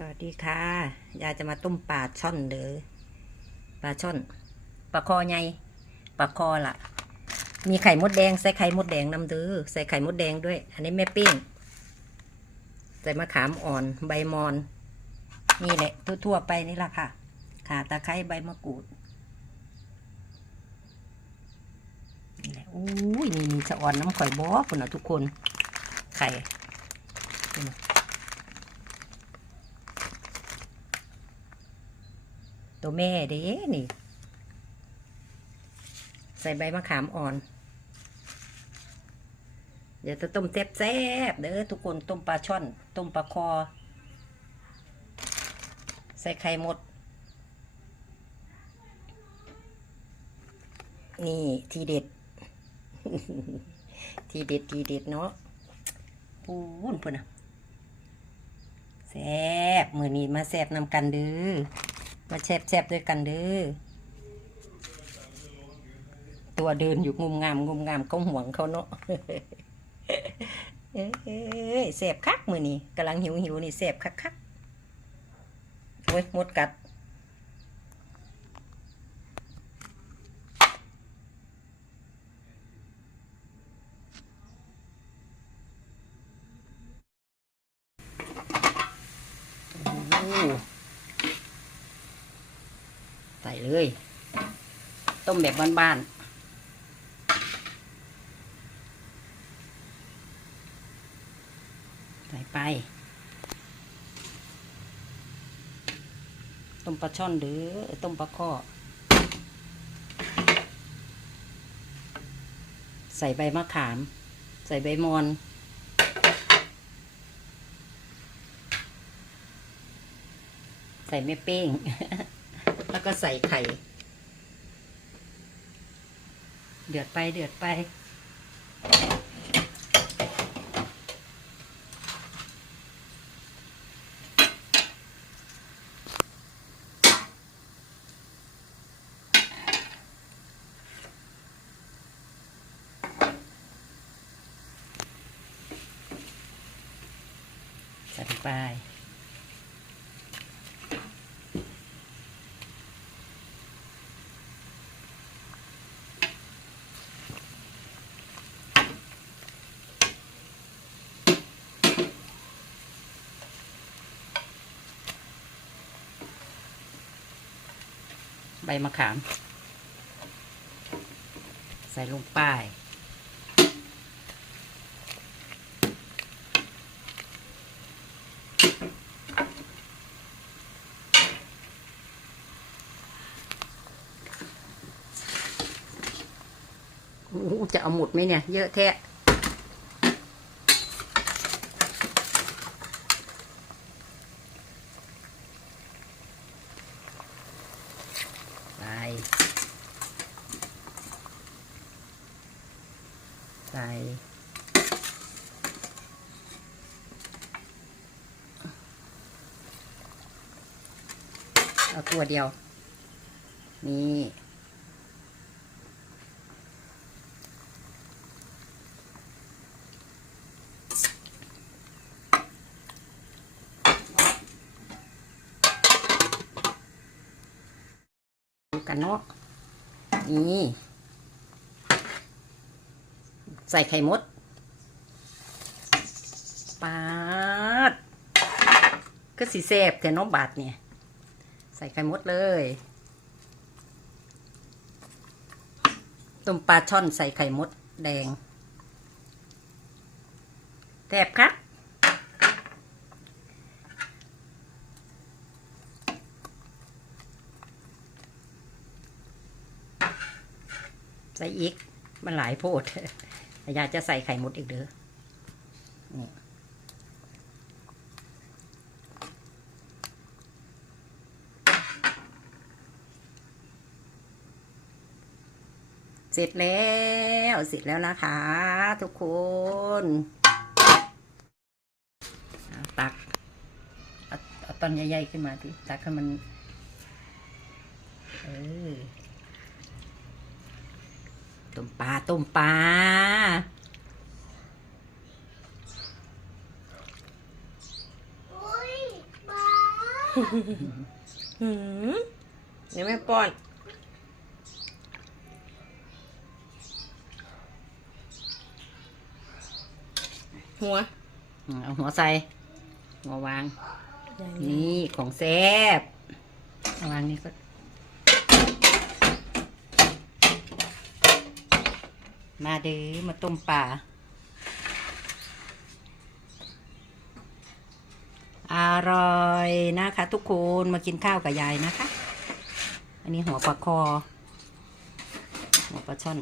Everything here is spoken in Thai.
สวัสดีค่ะ ยายจะมาต้มปลาช่อนเด้อปลาช่อนปลาคอไงปลาคอล่ะ มีไข่มดแดงใส่ไข่มดแดงนำเด้อใส่ไข่มดแดงด้วย อันนี้แม่ปิ้งใส่มะขามอ่อนใบมอน นี่แหละทั่วๆไปนี่แหละค่ะข่าตะไคร้ใบมะกรูดนี่แหละอู้ยนี่นี่สะอ่อนน้ำข่อยบอคุณนะทุกคน ไข่นี่นะ ตัวแม่เด้นี่ ใส่ใบมะขามอ่อน เดี๋ยวจะต้มแซ่บๆเด้อทุกคนต้มปลาช่อน ต้มปลาคอ ใส่ไข่หมด นี่ทีเด็ด ทีเด็ดทีเด็ดเนาะปูนพุ่นนะแซ่บมือนี้มาแซ่บนำกันเด้อ มาแซบๆด้วยกันเด้อ ตัวเดินอยู่งุมงามงุมงามก็ห่วงเขาเนาะเอ้ยแสบคักมือนี่กำลังหิวหิวนี่แสบคักคักโอ้ยมดกัดโอ้ เลย ต้มแบบบ้านๆ ใส่ไป ต้มปลาช่อนหรือต้มปลาข้อ ใส่ใบมะขาม ใส่ใบมอนใส่แม่เป้ง แล้วก็ใส่ไข่ เดือดไปเดือดไป ใส่ไป ใบมะขาม ใส่ลงไปโอ้โหจะเอาหมดไหมเนี่ย เยอะแท้ส่ ใส่เอาตัวเดียว นี่ เนาะนี่ใส่ไข่มดปาดก็สีแซบแต่น้องบาดเนี่ย ใส่ไข่มดเลยต้มปลาช่อนใส่ไข่มดแดงแทบครับ ใส่อีก มันหลายโพดอยากจะใส่ไข่มดอีกเด้อนี่เสร็จแล้วเสร็จแล้วนะคะ ทุกคนตักเอาตอนใหญ่ๆขึ้นมาทีตักให้มัน เออ ต้มปลาต้มปลาอุ้ยปลาหืมเดี๋ยวแม่ป้อนหัว เอาหัวใส่หัววาง นี่ของแซ่บวางนี่ก็ มาเด้อมาต้มปลาอร่อยนะคะ ทุกคนมากินข้าวกับยายนะคะ อันนี้หัวปลาคอ หัวปลาช่อน